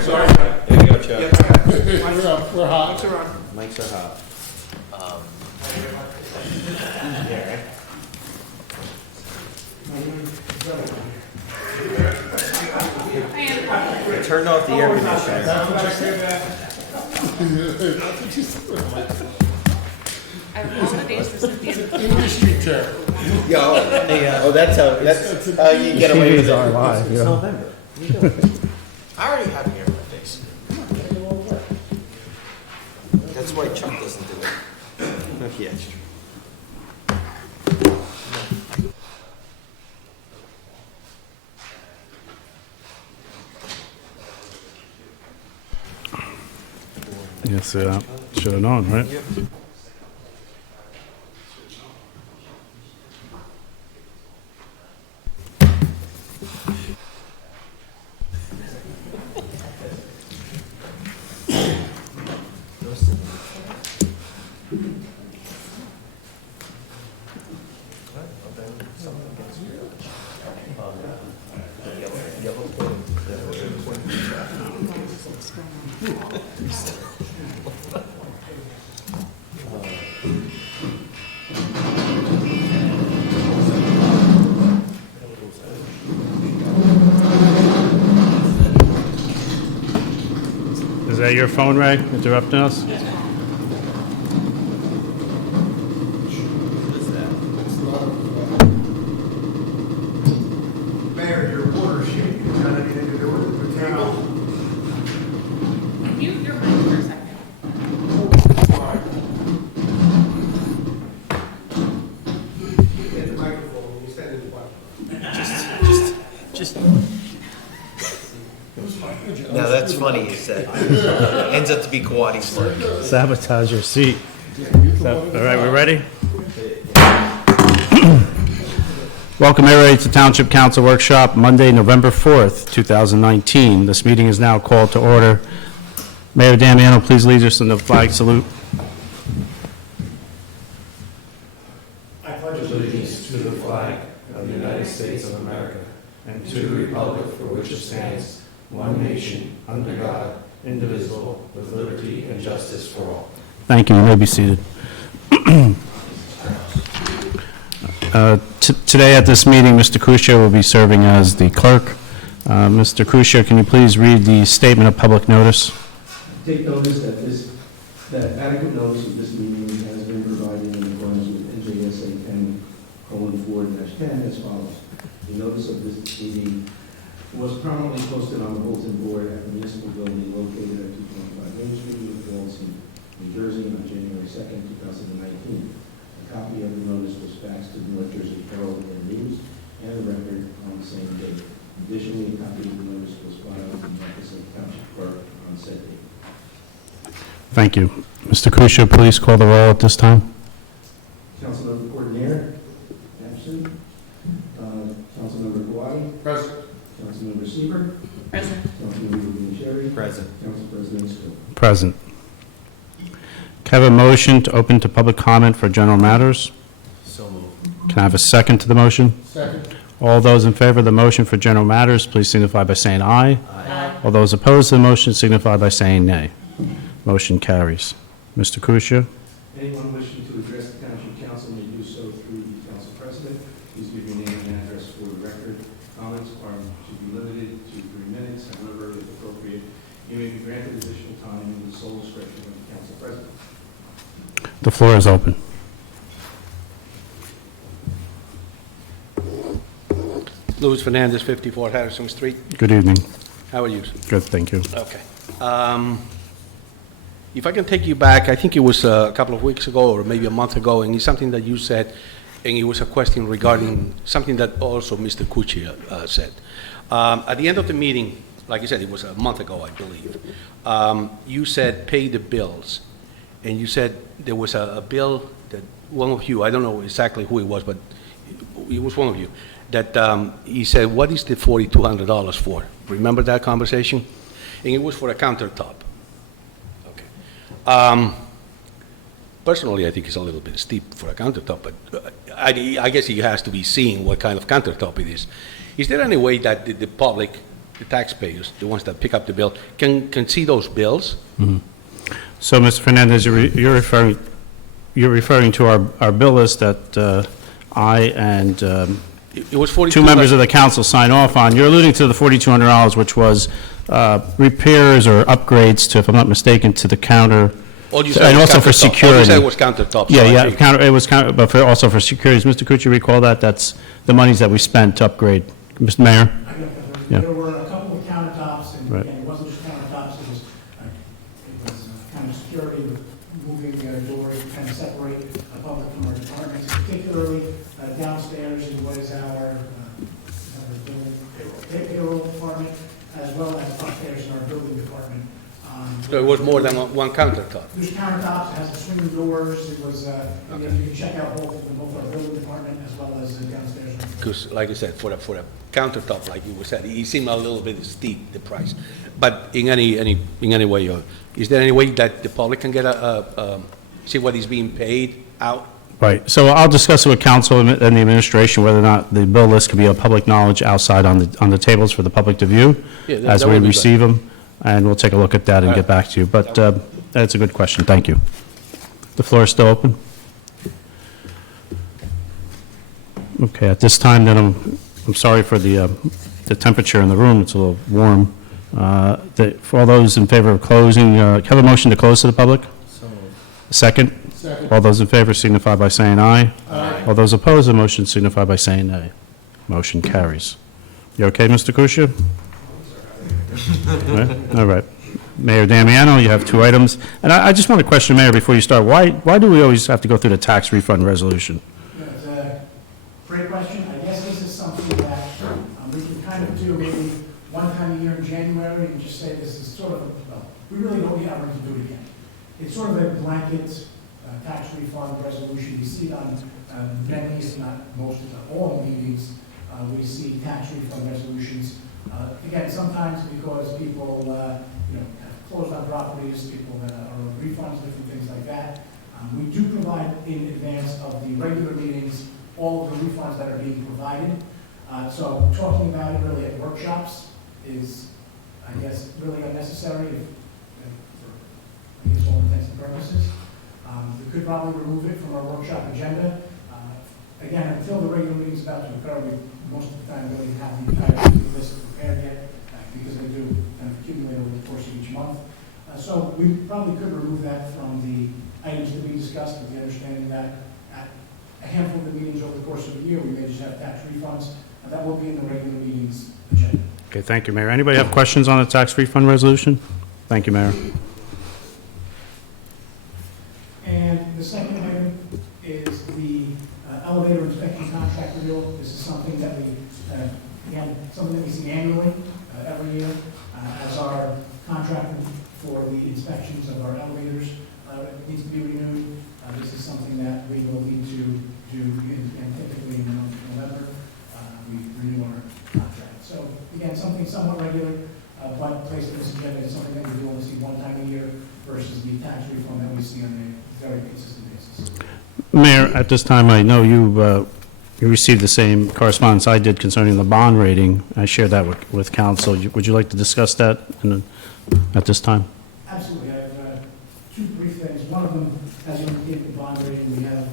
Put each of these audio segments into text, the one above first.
Sorry. There you go, Chuck. We're hot. Mics are hot. Turn off the air conditioner. That's what I said. All the days this is the Industry term. Oh, that's how you get away with it. are live, It's yeah. November. What are you doing? I already have hair in my face. That's why Chuck doesn't do it. Yeah, it's true. Yes, should have known, right? Is that your phone, Ray, interrupting us? Mayor, your water shaking. Is that anything to do with the table? mute your mic for a second. Hit the microphone, you said it what? Just. Now that's funny you said. Ends up to be karate slur. Sabotage your seat. All right, we're ready? Welcome everybody to Township Council Workshop, Monday, November 4th, 2019. This meeting is now called to order. Mayor Damiano, please lead us in the flag salute. I pledge allegiance to the flag of the United States of America and to the republic for which it stands, one nation, under God, indivisible, with liberty and justice for all. Thank you. You may be seated. Today at this meeting, Mr. Kusha will be serving as the clerk. Mr. Kusha, can you please read the statement of public notice? Take notice that adequate notice of this meeting has been provided in accordance with NJSA 10:4-10 as follows. The notice of this meeting was prominently posted on the bulletin board at the municipal building located at 225 Main Street, New Falls, New Jersey, on January 2nd, 2019. A copy of the notice was faxed to the North Jersey Herald and News and the Record on the same date. Additionally, a copy of the notice was filed in the office of the Township Clerk on said date. Thank you. Mr. Kusha, please call the roll at this time. Councilmember Coordinator, absent. Councilmember Kawhi, Present. Councilmember Seaver, Present. Councilmember Minicheri, Present. Council President Stoll. Present. Can I have a motion to open to public comment for general matters? So moved. Can I have a second to the motion? Second. All those in favor of the motion for general matters, please signify by saying aye. Aye. All those opposed to the motion signify by saying nay. Motion carries. Mr. Kusha? Anyone wishing to address the Township Council may do so through the Council President. Please give your name and address for the record. Comments should be limited to 3 minutes. However, if appropriate, you may be granted additional time in the sole discretion of the Council President. The floor is open. Luis Fernandez, 54 Harrison Street. Good evening. How are you? Good, thank you. Okay. If I can take you back, I think it was a couple of weeks ago or maybe a month ago, and it's something that you said, and it was a question regarding something that also Mr. Cucci said. At the end of the meeting, like you said, it was a month ago, I believe, you said pay the bills. And you said there was a bill that one of you, I don't know exactly who it was, but it was one of you, that he said, what is the $4,200 for? Remember that conversation? And it was for a countertop. Okay. Personally, I think it's a little bit steep for a countertop, but I guess he has to be seeing what kind of countertop it is. Is there any way that the public the taxpayers, the ones that pick up the bill, can see those bills. So, Mr. Fernandez, you're referring to our bill list that I and It was 42. two members of the council sign off on. You're alluding to the $4,200, which was repairs or upgrades to, if I'm not mistaken, to the counter. All you said And was also for countertop. All security. you said was countertop. so Yeah, I yeah, think- it was but also for securities. Mr. Kuchar, recall that? That's the monies that we spent to upgrade. Mr. Mayor? Yeah. There were a couple of countertops, and Right. again, it wasn't just countertops, it was kind of security, with moving doors, to kind of separate the public from our departments, particularly downstairs in what is our payroll department, as well as upstairs in our building department. So it was more than one countertop. There's countertops, it has the swinging doors, it was, and then you can check out both our building department as well as downstairs. Because, like I said, for the countertop, like you said, it seemed a little bit steep, the price. But in any way, is there any way that the public can get see what is being paid out? Right, so I'll discuss it with council and the administration whether or not the bill list could be a public knowledge outside on the tables for the public to view Yeah, that- as that we would be receive them, and we'll take a look at that and get back to you. But that's a good question, thank you. The floor is still open? Okay, at this time, then, I'm sorry for the temperature in the room, it's a little warm. For all those in favor of closing, can I have a motion to close to the public? Second? All those in favor signify by saying aye. Aye. All those opposed, the motion signify by saying nay. Motion carries. You okay, Mr. Kuchar? All right. Mayor Damiano, you have two items. And I just want to question, Mayor, before you start, why do we always have to go through the tax refund resolution? It's a great question. I guess this is something that we can kind of do maybe one time a year in January and just say this is sort of, well, we really don't need ever to do it again. It's sort of a blanket tax refund resolution. You see it on many, if not most, if not all meetings. We see tax refund resolutions. Again, sometimes because people, have closed on properties, people are on refunds, different things like that. We do provide in advance of the regular meetings all of the refunds that are being provided. So talking about it really at workshops is, I guess, really unnecessary for, I guess, all intents and purposes. We could probably remove it from our workshop agenda. Again, until the regular meeting is about to occur, we most of the time really have the entire list prepared yet, because they do kind of accumulate over the course of each month. So we probably could remove that from the items to be discussed, with the understanding that at a handful of the meetings over the course of the year, we may just have tax refunds, and that will be in the regular meetings agenda. Okay, thank you, Mayor. Anybody have questions on the tax refund resolution? Thank you, Mayor. And the second item is the elevator inspection contract renewal. This is something that we, again, something that we see annually, every year, as our contract for the inspections of our elevators needs to be renewed. This is something that we will need to do, and typically in the month of November, we renew our contract. So again, something somewhat regular, but placed in this agenda is something that we do only see one time a year versus the tax refund that we see on a very consistent basis. Mayor, at this time, I know you received the same correspondence I did concerning the bond rating. I shared that with council. Would you like to discuss that at this time? Absolutely. I have two brief things. One of them, as you indicate the bond rating, we have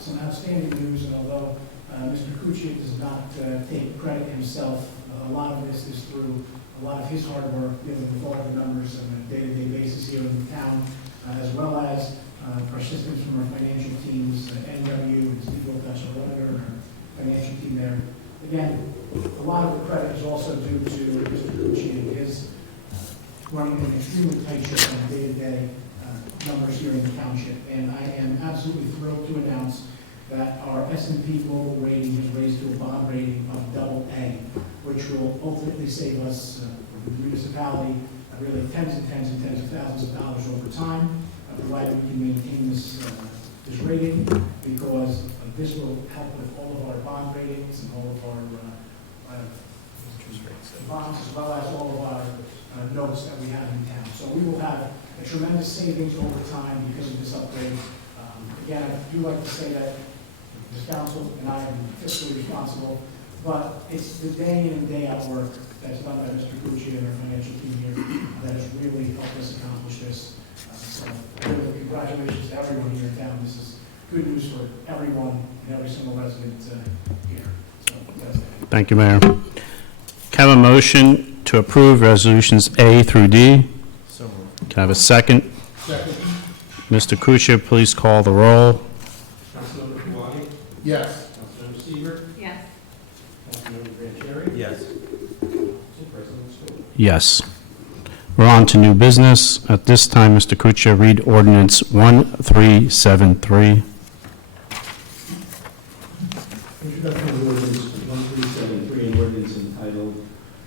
some outstanding news, and although Mr. Kuchar does not take credit himself, a lot of this is through a lot of his hard work dealing with all the numbers on a day-to-day basis here in the town, as well as assistance from our financial teams, NW and Steve Wilcox, our auditor, and our financial team there. Again, a lot of the credit is also due to Mr. Kuchar and his running an extremely tight ship on day-to-day numbers here in the township. And I am absolutely thrilled to announce that our S&P Global rating has raised to a bond rating of AA, which will ultimately save us, the municipality, really tens and tens and tens of thousands of dollars over time, provided we can maintain this rating, because this will help with all of our bond ratings and all of our bonds, as well as all of our notes that we have in town. So we will have a tremendous savings over time because of this upgrade. Again, I do like to say that this council and I am fiscally responsible, but it's the day in and day out work that's done by Mr. Gucci and our financial team here that has really helped us accomplish this. So really, congratulations to everyone here in town. This is good news for everyone and every single resident here. So that's it. Thank you, Mayor. Can I have a motion to approve resolutions A through D? So moved. Can I have a second? Second. Mr. Kusia, please call the roll. Councilmember Kiwani? Yes. Councilmember Seaver? Yes. Councilmember Vanchery? Yes. Council President Stoll? Yes. We're on to new business. At this time, Mr. Kusia, read ordinance 1373. Introduction of ordinance 1373, an ordinance entitled,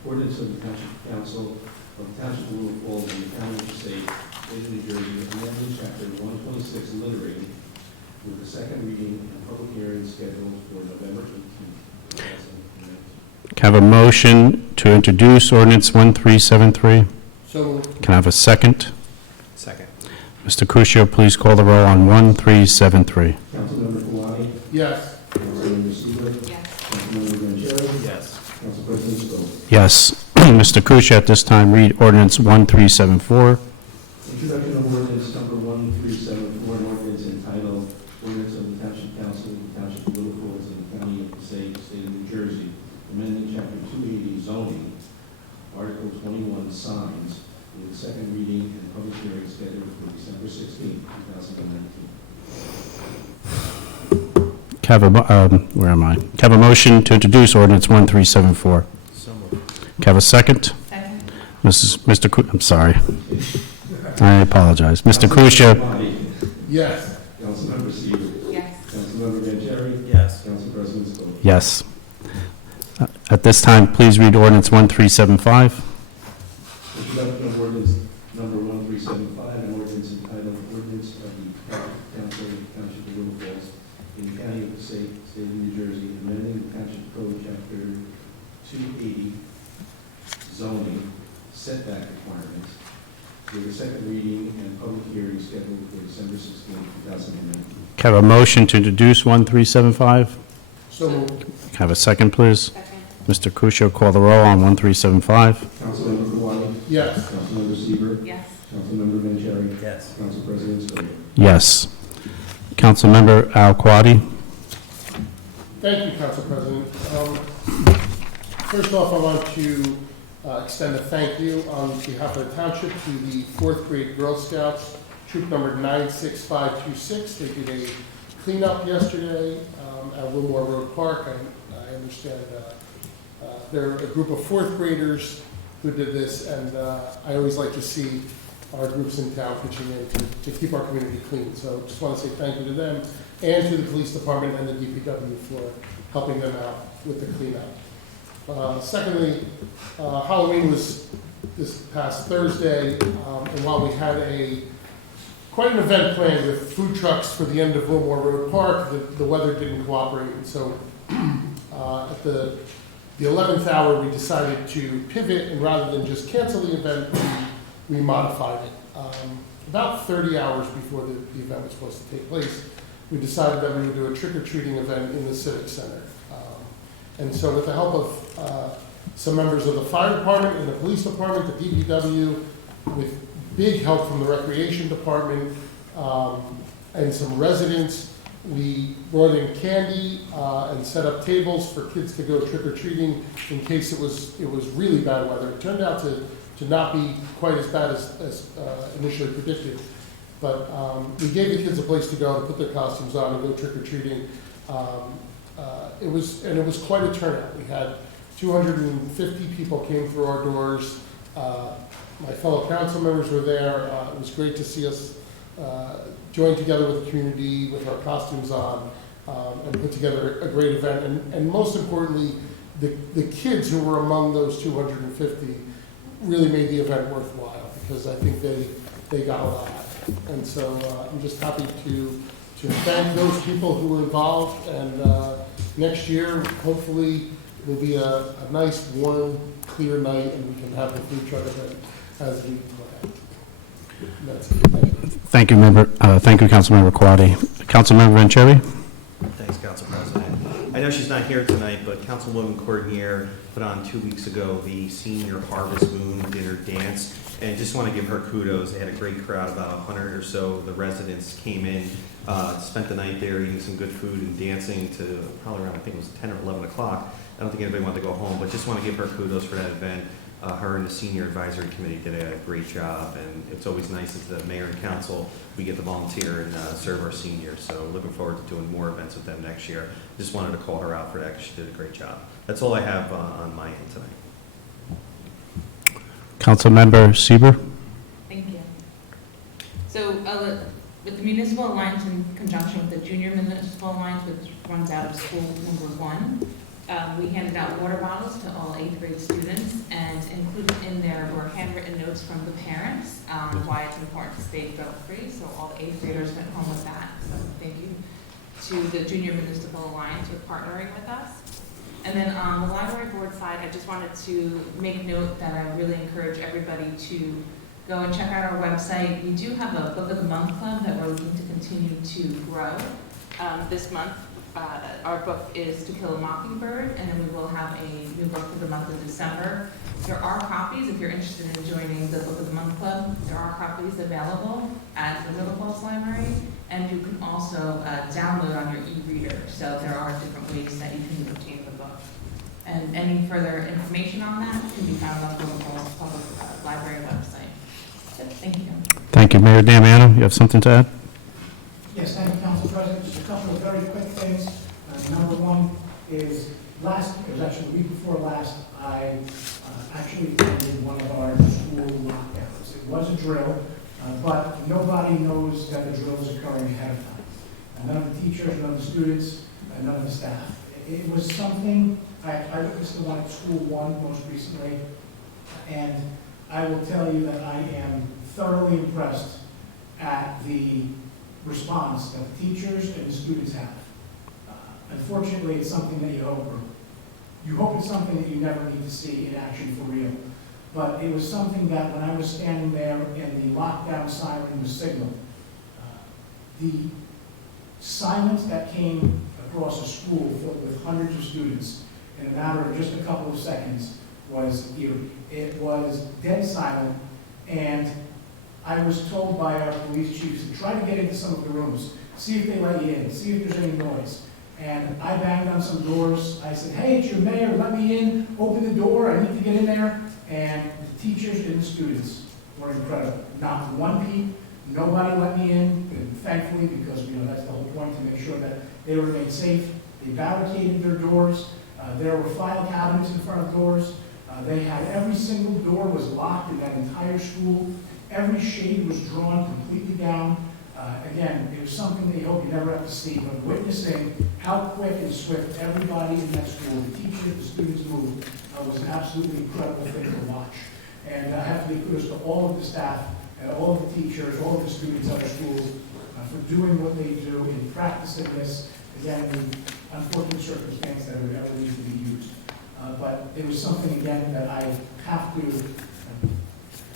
Ordinance of the Township Council of the Township of Little Falls in the County of Passaic, State of New Jersey, amending chapter 126 alliterated, with the second reading and public hearing scheduled for November 18th, 2019. Can I have a motion to introduce ordinance 1373? So moved. Can I have a second? Second. Mr. Kusia, please call the roll on 1373. Councilmember Kiwani? Yes. Councilmember Seaver? Yes. Councilmember Vanchery? Yes. Council President Stoll? Yes. Mr. Kusia, at this time, read ordinance 1374. Introduction of ordinance number 1374, an ordinance entitled, Ordinance of the Township Council of the Township of Little Falls in the County of Passaic, State of New Jersey, amending chapter 280 zoning, Article 21 signs, with the second reading and public hearing scheduled for December 16th, 2019. Can I have a, where am I? Can I have a motion to introduce ordinance 1374? So moved. Can I have a second? Second. I'm sorry. I apologize. Mr. Kusia, Kiwani? Yes. Councilmember Seaver? Yes. Councilmember Vanchery? Yes. Council President Stoll? yes. At this time, please read ordinance 1375. Introduction of ordinance number 1375, an ordinance entitled Ordinance of the Council of the Township of Little Falls in the County of Passaic, State of New Jersey, amending the Township Code Chapter 280 zoning setback requirements, with a second reading and public hearing scheduled for December 16, 2019. Can I have a motion to introduce 1375? So moved. Can I have a second, please? Second. Mr. Kusia, call the roll on 1375. Councilmember Kiwani? Yes. Councilmember Seaver? Yes. Councilmember Vanchery? Yes. Council President Stoll? Yes. Councilmember Al-Quadi. Thank you, Council President. First off, I want to extend a thank you on behalf of the township to the 4th grade Girl Scouts, troop number 96526. They did a cleanup yesterday at Wilmore Road Park. I understand they're a group of 4th graders who did this, and I always like to see our groups in town pitching in to keep our community clean. So just want to say thank you to them and to the police department and the DPW for helping them out with the cleanup. Secondly, Halloween was this past Thursday, and while we had quite an event planned with food trucks for the end of Wilmore Road Park, the weather didn't cooperate, and so at the 11th hour, we decided to pivot, and rather than just cancel the event, we modified it. About 30 hours before the event was supposed to take place, we decided that we would do a trick-or-treating event in the Civic Center. And so with the help of some members of the fire department and the police department, the DPW, with big help from the recreation department and some residents, we brought in candy and set up tables for kids to go trick-or-treating in case it was really bad weather. It turned out to not be quite as bad as initially predicted. But we gave the kids a place to go to put their costumes on and go trick-or-treating. It was quite a turnout. We had 250 people came through our doors. My fellow council members were there. It was great to see us join together with the community with our costumes on and put together a great event. And most importantly, the kids who were among those 250 really made the event worthwhile because I think they got a lot. And so I'm just happy to thank those people who were involved. And next year, hopefully, will be a nice, warm, clear night, and we can have the food truck event as we planned. That's it. Thank you. Thank you, Councilmember Quaddi. Councilmember Vanchery? Thanks, Council President. I know she's not here tonight, but Councilwoman Cordonier put on 2 weeks ago the Senior Harvest Moon Dinner Dance. And just want to give her kudos. They had a great crowd, about 100 or so of the residents came in, spent the night there eating some good food and dancing to probably around, I think it was 10 or 11 o'clock. I don't think anybody wanted to go home, but just want to give her kudos for that event. Her and the Senior Advisory Committee did a great job, and it's always nice as the mayor and council, we get to volunteer and serve our seniors. So looking forward to doing more events with them next year. Just wanted to call her out for that because she did a great job. That's all I have on my end tonight. Councilmember Sieber? Thank you. So with the Municipal Alliance in conjunction with the Junior Municipal Alliance, which runs out of school number 1, we handed out water bottles to all 8th grade students, and included in there were handwritten notes from the parents on why it's important to stay drug-free. So all the 8th graders went home with that. So thank you to the Junior Municipal Alliance for partnering with us. And then on the library board side, I just wanted to make note that I really encourage everybody to go and check out our website. We do have a Book of the Month club that we're looking to continue to grow. This month, our book is To Kill a Mockingbird, and then we will have a new book for the month of December. There are copies, if you're interested in joining the Book of the Month club, there are copies available at the Little Falls Library, and you can also download on your e-reader. So there are different ways that you can obtain the book. And any further information on that can be found on the Little Falls Public Library website. Good, thank you. Thank you. Mayor Damiano, you have something to add? Yes, thank you, Council President. Just a couple of very quick things. Number one is it was actually the week before last, I actually attended one of our school lockdowns. It was a drill, but nobody knows that the drill is occurring ahead of time. None of the teachers, none of the students, none of the staff. It was something, I witnessed the one at School 1 most recently, and I will tell you that I am thoroughly impressed at the response that the teachers and the students have. Unfortunately, it's something that you hope it's something that you never need to see in action for real. But it was something that when I was standing there and the lockdown siren was signaled, the silence that came across a school filled with hundreds of students in a matter of just a couple of seconds was eerie. It was dead silent, and I was told by our police chiefs to try to get into some of the rooms, see if they let you in, see if there's any noise. And I banged on some doors. I said, hey, it's your mayor, let me in, open the door, I need to get in there. And the teachers and the students were incredible. Not one peep, nobody let me in, and thankfully, because that's the whole point, to make sure that they remain safe. They barricaded their doors. There were file cabinets in front of doors. They had every single door was locked in that entire school. Every shade was drawn completely down. Again, it was something that you hope you never have to see, but witnessing how quick and swift everybody in that school, the teachers, the students moved, was an absolutely incredible thing to watch. And I have to give kudos to all of the staff, all of the teachers, all of the students at our schools for doing what they do in practicing this, again, in the unfortunate circumstance that it would ever need to be used. But it was something, again, that I have to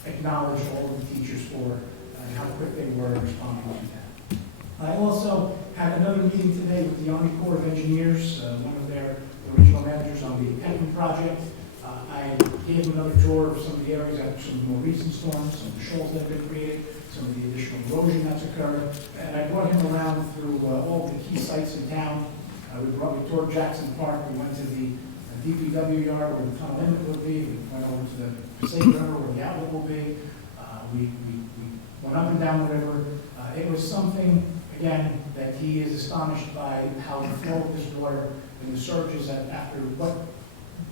acknowledge all of the teachers for and how quick they were responding to that. I also had another meeting today with the Army Corps of Engineers, one of their regional managers on the Peckman project. I gave them another tour of some of the areas after some more recent storms, some of the shoals that have been created, some of the additional erosion that's occurred, and I brought him around through all the key sites in town. We toured Jackson Park, we went to the DPW yard where the tunnel inlet will be, we went over to the Passaic River where the outlet will be, we went up and down the river. It was something, again, that he is astonished by how the flow of this water and the surges after what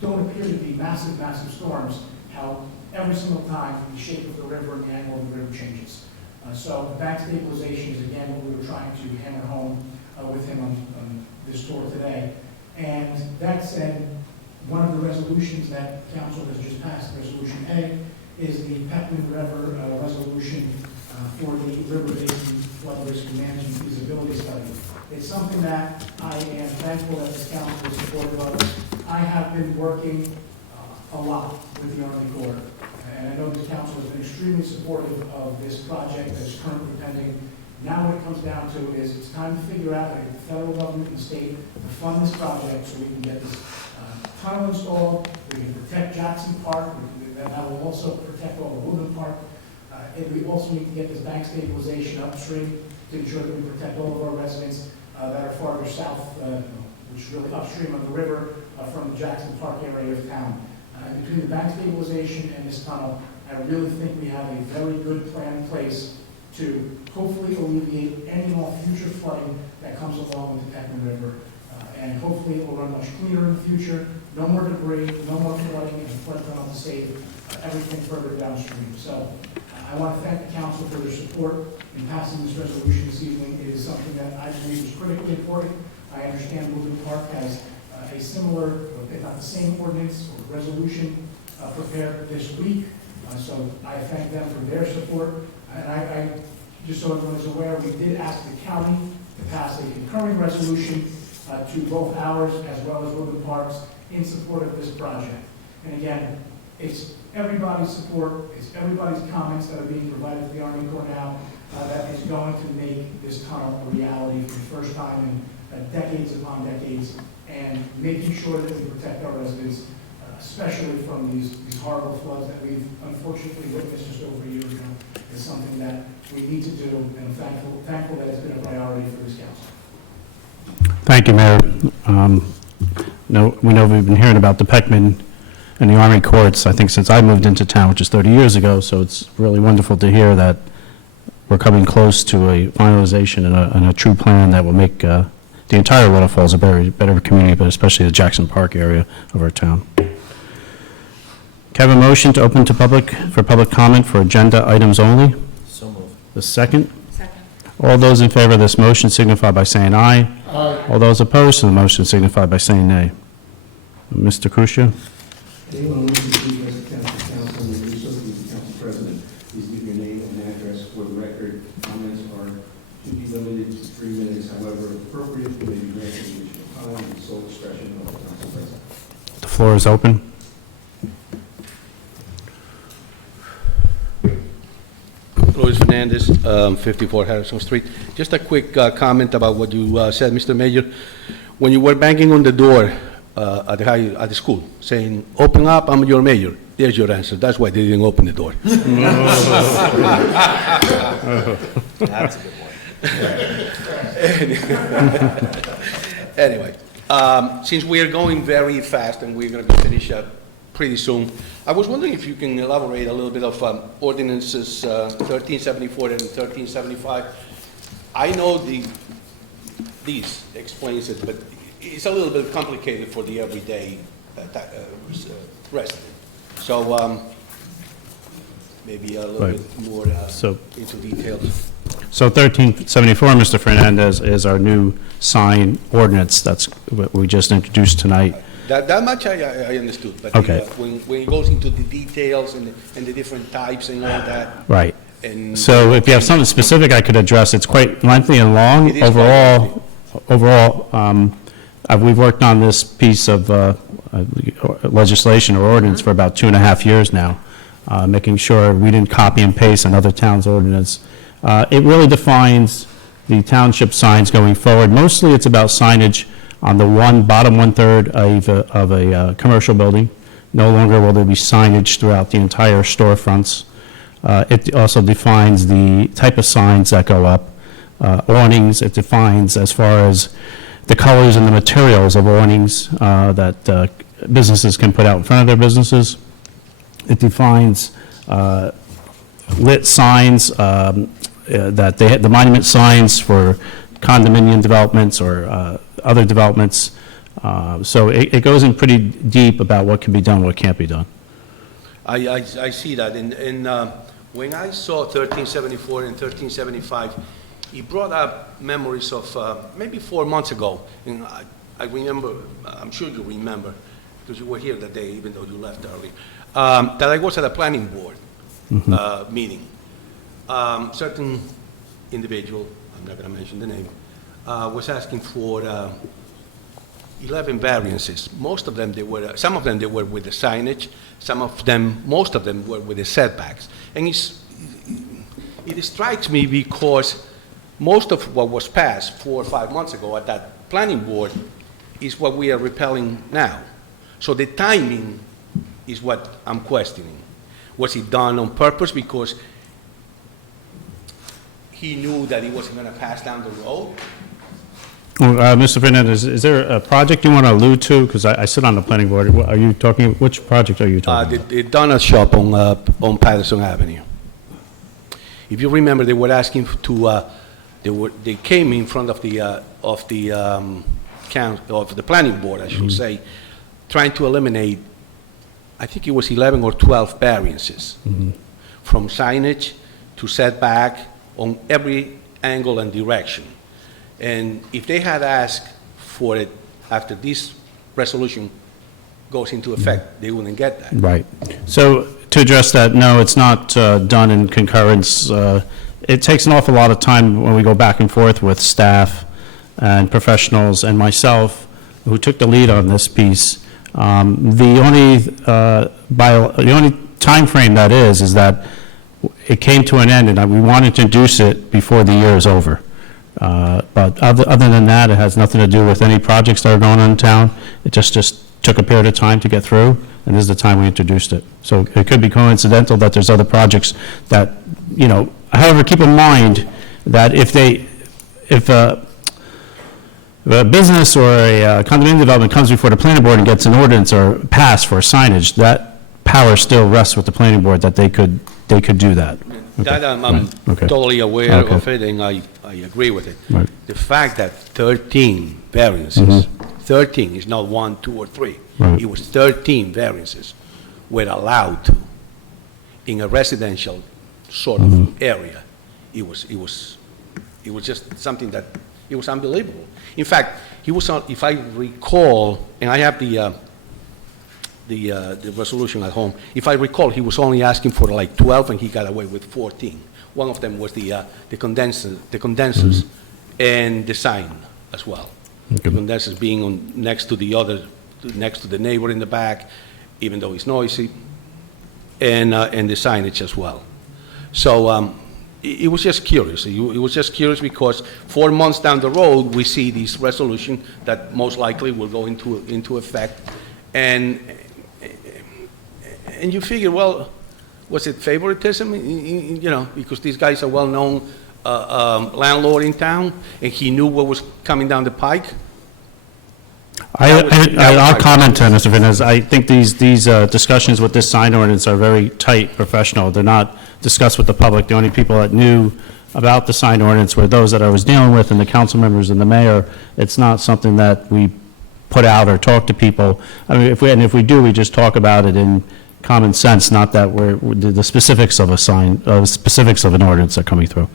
don't appear to be massive, massive storms, how every single time the shape of the river and the angle of the river changes. So the bank stabilization is, again, what we were trying to hammer home with him on this tour today. And that said, one of the resolutions that Council has just passed, Resolution A, is the Peckman River resolution for the River Basin Flood Risk Management Feasibility Study. It's something that I am thankful that this Council is supportive of. I have been working a lot with the Army Corps, and I know this Council has been extremely supportive of this project that's currently pending Now what it comes down to is it's time to figure out, like the federal government and the state, to fund this project so we can get this tunnel installed, we can protect Jackson Park, that will also protect all the Woodland Park. And we also need to get this bank stabilization upstream to ensure that we protect all of our residents that are farther south, which is really upstream of the river from the Jackson Park area of town. Between the bank stabilization and this tunnel, I really think we have a very good plan in place to hopefully alleviate any and all future flooding that comes along with the Peckman River. And hopefully it will run much cleaner in the future, no more debris, no more flooding, and the flood tunnel to save everything further downstream. So I want to thank the council for their support in passing this resolution this evening. It is something that I believe is critically important. I understand Woodland Park has a similar, if not the same ordinance or resolution prepared this week. So I thank them for their support. And I just so everyone is aware, we did ask the county to pass a concurring resolution to both ours as well as Woodland Park's in support of this project. And again, it's everybody's support, it's everybody's comments that are being provided to the Army Corps now that is going to make this tunnel a reality for the first time in decades upon decades, and making sure that we protect our residents, especially from these horrible floods that we've unfortunately witnessed just over a year ago, is something that we need to do, and I'm thankful that it's been a priority for this council. Thank you, Mayor. We know we've been hearing about the Peckman and the Army courts, I think, since I moved into town, which is 30 years ago, so it's really wonderful to hear that we're coming close to a finalization and a true plan that will make the entire Little Falls a better community, but especially the Jackson Park area of our town. Can I have a motion to open to public comment for agenda items only? So moved. The second? Second. All those in favor of this motion signify by saying aye. Aye. All those opposed to the motion signify by saying nay. Mr. Crucia? Anyone wishing to speak as a council may do so through the council president. Please give your name and address for the record. Comments are to be limited to 3 minutes. However, if appropriate, they may be granted additional time at the sole discretion of the council president. The floor is open. Luis Fernandez, 54 Harrison Street. Just a quick comment about what you said, Mr. Mayor. When you were banging on the door at the school, saying, "Open up, I'm your mayor," there's your answer. That's why they didn't open the door. That's a good one. Anyway, since we are going very fast and we're going to be finished pretty soon, I was wondering if you can elaborate a little bit of ordinances 1374 and 1375. I know these explains it, but it's a little bit complicated for the everyday resident. So maybe a little Right. bit more into details. So 1374, Mr. Fernandez, is our new sign ordinance that's what we just introduced tonight. That much I understood, but Okay. When it goes into the details and the different types and all that, Right. and So if you have something specific I could address, it's quite lengthy and long. It is quite Overall, we've worked on this piece of legislation or ordinance for about 2.5 years now, making sure we didn't copy and paste another town's ordinance. It really defines the township signs going forward. Mostly it's about signage on the bottom one-third of a commercial building. No longer will there be signage throughout the entire storefronts. It also defines the type of signs that go up. Awnings, it defines as far as the colors and the materials of awnings that businesses can put out in front of their businesses. It defines lit signs, the monument signs for condominium developments or other developments. So it goes in pretty deep about what can be done, what can't be done. I see that. And when I saw 1374 and 1375, it brought up memories of maybe 4 months ago. And I remember, I'm sure you remember, because you were here that day, even though you left early, that I was at a planning board meeting. Certain individual, I'm not going to mention the name, was asking for 11 variances. Most of them, some of them they were with the signage, most of them were with the setbacks. And it strikes me because most of what was passed 4 or 5 months ago at that planning board is what we are repelling now. So the timing is what I'm questioning. Was it done on purpose because he knew that he wasn't going to pass down the road? Mr. Fernandez, is there a project you want to allude to? Because I sit on the planning board. Are you talking, which project are you talking about? The donut shop on Patterson Avenue. If you remember, they were asking to, they came in front of the planning board, I should say, trying to eliminate, I think it was 11 or 12 variances, from signage to setback on every angle and direction. And if they had asked for it after this resolution goes into effect, they wouldn't get that. Right. So to address that, no, it's not done in concurrence. It takes an awful lot of time when we go back and forth with staff and professionals and myself, who took the lead on this piece. The only timeframe that is that it came to an end, and we wanted to introduce it before the year is over. But other than that, it has nothing to do with any projects that are going on in town. It just took a period of time to get through, and this is the time we introduced it. So it could be coincidental that there's other projects that, however, keep in mind that if a business or a condominium development comes before the planning board and gets an ordinance or passed for signage, that power still rests with the planning board that they could do that. That I'm Okay. totally aware Okay. of it, and I agree with it. Right. The fact that 13 variances, 13 is not 1, 2, or 3. Right. It was 13 variances were allowed to in a residential sort of area. It was just something that, it was unbelievable. In fact, he was on, if I recall, and I have the resolution at home, if I recall, he was only asking for like 12, and he got away with 14. One of them was the condensers and the sign as well. The condensers being next to the neighbor in the back, even though it's noisy, and the signage as well. So it was just curious. It was just curious because 4 months down the road, we see this resolution that most likely will go into effect, and you figure, well, was it favoritism? Because these guys are well-known landlord in town, and he knew what was coming down the pike. I'll comment on Mr. Fernandez. I think these discussions with this sign ordinance are very tight, professional. They're not discussed with the public. The only people that knew about the sign ordinance were those that I was dealing with, and the council members and the mayor. It's not something that we put out or talk to people. I mean, if we do, we just talk about it in common sense, not that the specifics of a sign, specifics of an ordinance are coming through.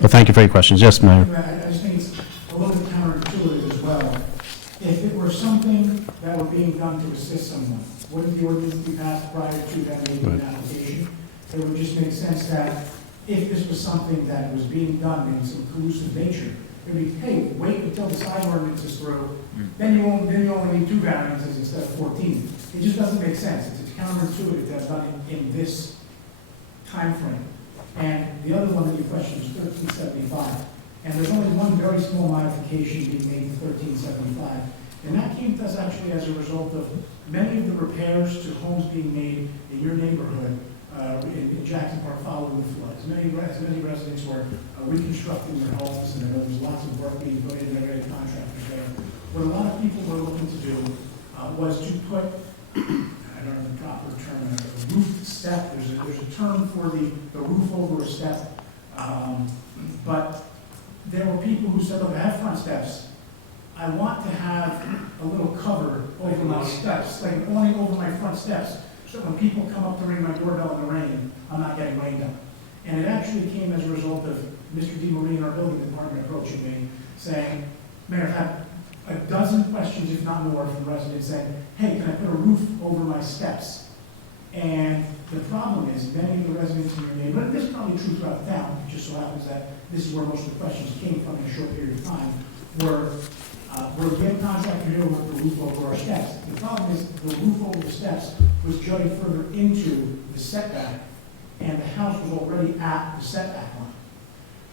But thank you for your questions. Yes, Mayor. I just think it's a little bit counterintuitive as well. If it were something that were being done to assist someone, wouldn't the ordinance be passed prior to them making an application? It would just make sense that if this was something that was being done in some collusive nature, it would be, hey, wait until the sign ordinance is through, then you only need 2 variances instead of 14. It just doesn't make sense. It's counterintuitive to have done it in this time frame. And the other one that you questioned is 1375. And there's only one very small modification being made to 1375. And that came to us actually as a result of many of the repairs to homes being made in your neighborhood in Jackson Park following the flood. As many residents were reconstructing their homes, and there was lots of work being put in there, contractors there. What a lot of people were looking to do was to put, I don't know the proper term, a roof step. There's a term for the roof over a step. But there were people who said, look, I have front steps. I want to have a little cover over my steps, like an awning over my front steps, so when people come up to ring my doorbell in the rain, I'm not getting rained on. And it actually came as a result of Mr. DeMarie in our building department approaching me, saying, Mayor, I've had a dozen questions, if not more, from residents saying, hey, can I put a roof over my steps? And the problem is, many of the residents in your neighborhood, this is probably true throughout the town, it just so happens that this is where most of the questions came from in a short period of time, we're getting contractor here with the roof over our steps. The problem is, the roof over the steps was jutting further into the setback, and the house was already at the setback line.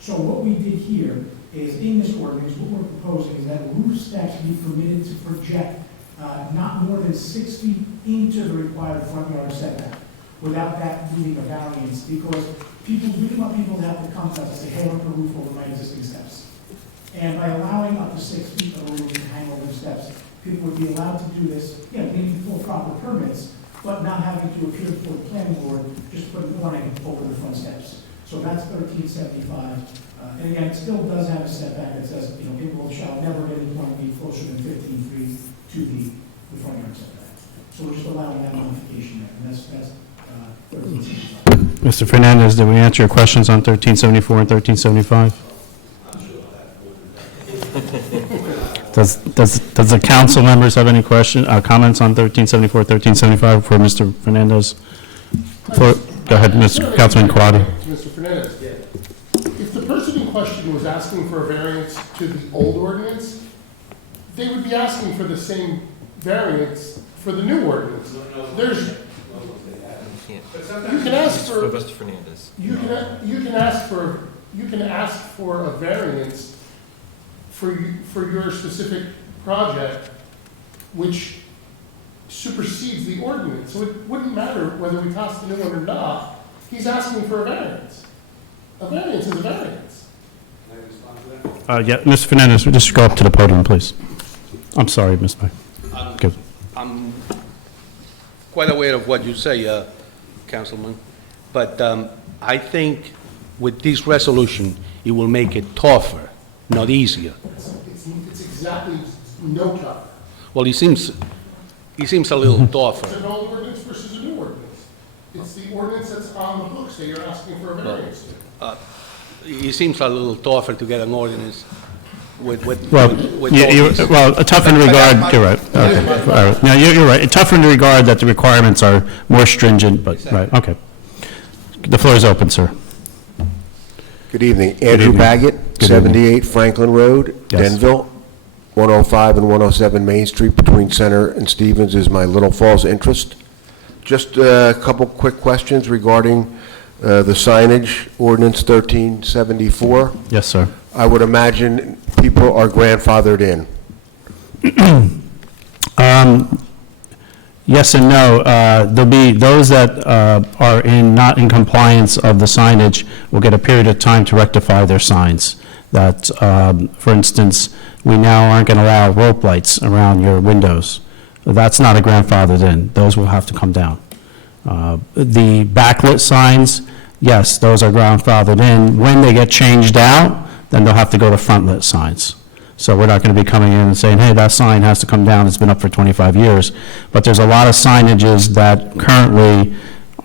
So what we did here is, in this ordinance, what we're proposing is that roof steps be permitted to project not more than 6 feet into the required front yard setback, without that needing a variance, because we don't want people to have to come to us and say, hey, I want to put a roof over my existing steps. And by allowing up to 6 feet of a roof to hang over the steps, people would be allowed to do this, meeting full proper permits, but not having to appear before the planning board, just put an awning over the front steps. So that's 1375. And again, it still does have a setback that says, people shall never at any point be closer than 15 feet to the front yard setback. So we're just allowing that modification there, and that's 1375. Mr. Fernandez, did we answer your questions on 1374 and 1375? Does the council members have any comments on 1374, 1375 for Mr. Fernandez? Go ahead, Mr. Councilman Quaddi. Mr. Fernandez. If the person in question was asking for a variance to the old ordinance, they would be asking for the same variance for the new ordinance. You can ask for Mr. Fernandez. You can ask for a variance for your specific project, which supersedes the ordinance. So it wouldn't matter whether we pass the new one or not. He's asking for a variance. A variance is a variance. Yeah, Mr. Fernandez, just go up to the podium, please. I'm sorry, Mr. Mayor. I'm quite aware of what you say, Councilman, but I think with this resolution, it will make it tougher, not easier. It's exactly no tougher. Well, he seems a little tougher. It's an old ordinance versus a new ordinance. It's the ordinance that's on the books that you're asking for a variance to. It seems a little tougher to get an ordinance with Well, all tough in regard, you're right. All right. No, you're right. Tough in regard that the requirements are more stringent, but, right, okay. The floor is open, sir. Good evening. Andrew evening. Baggett, Good 78 Franklin Road, Yes. Denville. 105 and 107 Main Street between Center and Stevens is my Little Falls interest. Just a couple quick questions regarding the signage, ordinance 1374. Yes, sir. I would imagine people are grandfathered in. Yes and no. There'll be those that are not in compliance of the signage will get a period of time to rectify their signs. That, for instance, we now aren't going to allow rope lights around your windows. That's not a grandfathered in. Those will have to come down. The backlit signs, yes, those are grandfathered in. When they get changed out, then they'll have to go to front-lit signs. So we're not going to be coming in and saying, hey, that sign has to come down, it's been up for 25 years. But there's a lot of signages that currently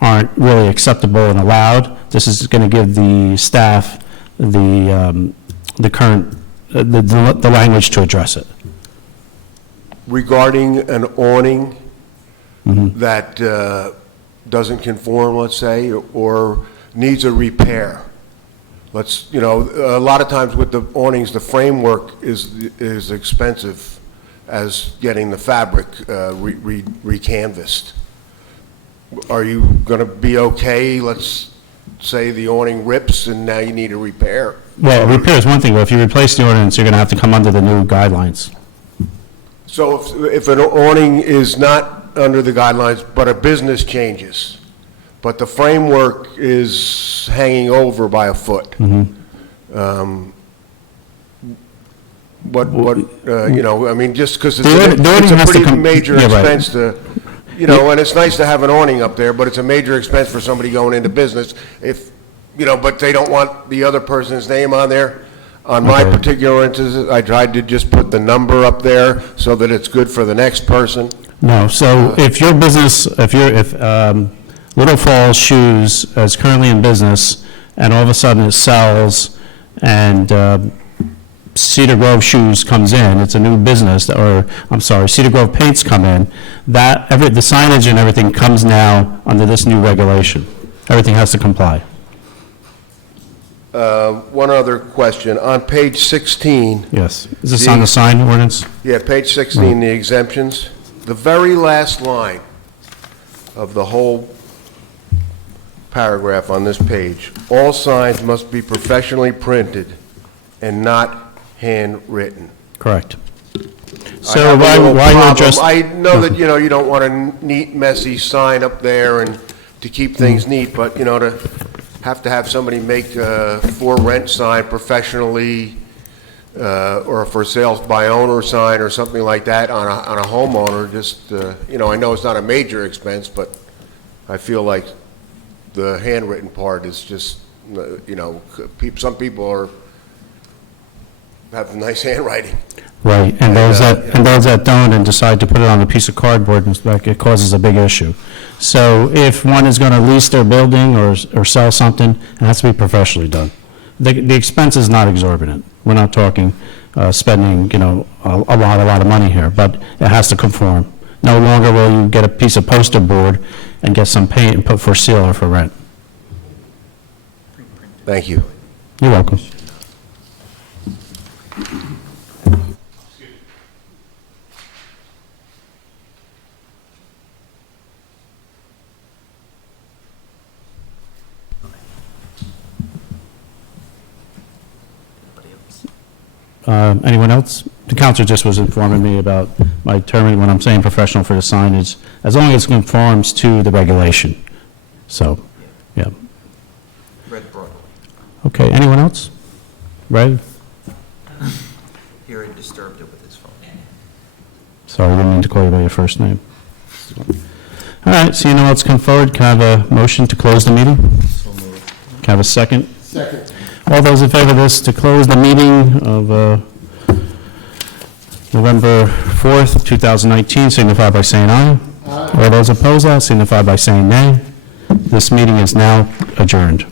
aren't really acceptable and allowed. This is going to give the staff the language to address it. Regarding an awning that doesn't conform, let's say, or needs a repair. A lot of times with the awnings, the framework is expensive as getting the fabric recanvassed. Are you going to be okay? Let's say the awning rips and now you need a repair. Well, repair is one thing, but if you replace the ordinance, you're going to have to come under the new guidelines. So if an awning is not under the guidelines, but a business changes, but the framework is hanging over by a foot, just because it's a pretty major expense to, and it's nice to have an awning up there, but it's a major expense for somebody going into business but they don't want the other person's name on there. On my particular instance, I tried to just put the number up there so that it's good for the next person. No, so if your business, if Little Falls Shoes is currently in business, and all of a sudden it sells, and Cedar Grove Shoes comes in, it's a new business, Cedar Grove Paints come in, the signage and everything comes now under this new regulation. Everything has to comply. One other question. On page 16. Yes. Is this on the sign ordinance? Yeah, page 16, the exemptions. The very last line of the whole paragraph on this page. All signs must be professionally printed and not handwritten. Correct. I So have a little why you're problem. just... I know that, you don't want a neat, messy sign up there and to keep things neat, but, to have somebody make for rent sign professionally, or a for sale by owner sign or something like that on a homeowner, just, I know it's not a major expense, but I feel like the handwritten part is just, some people have nice handwriting. Right, and those that don't and decide to put it on a piece of cardboard, it causes a big issue. So if one is going to lease their building or sell something, it has to be professionally done. The expense is not exorbitant. We're not talking spending, a lot of money here, but it has to conform. No longer will you get a piece of poster board and get some paint and put for sale or for rent. Thank you. You're welcome. Anyone else? The counselor just was informing me about my term, when I'm saying professional for the signage, as long as it conforms to the regulation. So, yeah. Read broadly. Okay, anyone else? Ray? Here, he disturbed it with his phone. Sorry, I didn't mean to call you by your first name. All right, so what's come forward. Can I have a motion to close the meeting? So moved. Can I have a second? Second. All those in favor of this, to close the meeting of November 4th, 2019, signify by saying aye. Aye. All those opposed, signify by saying nay. This meeting is now adjourned.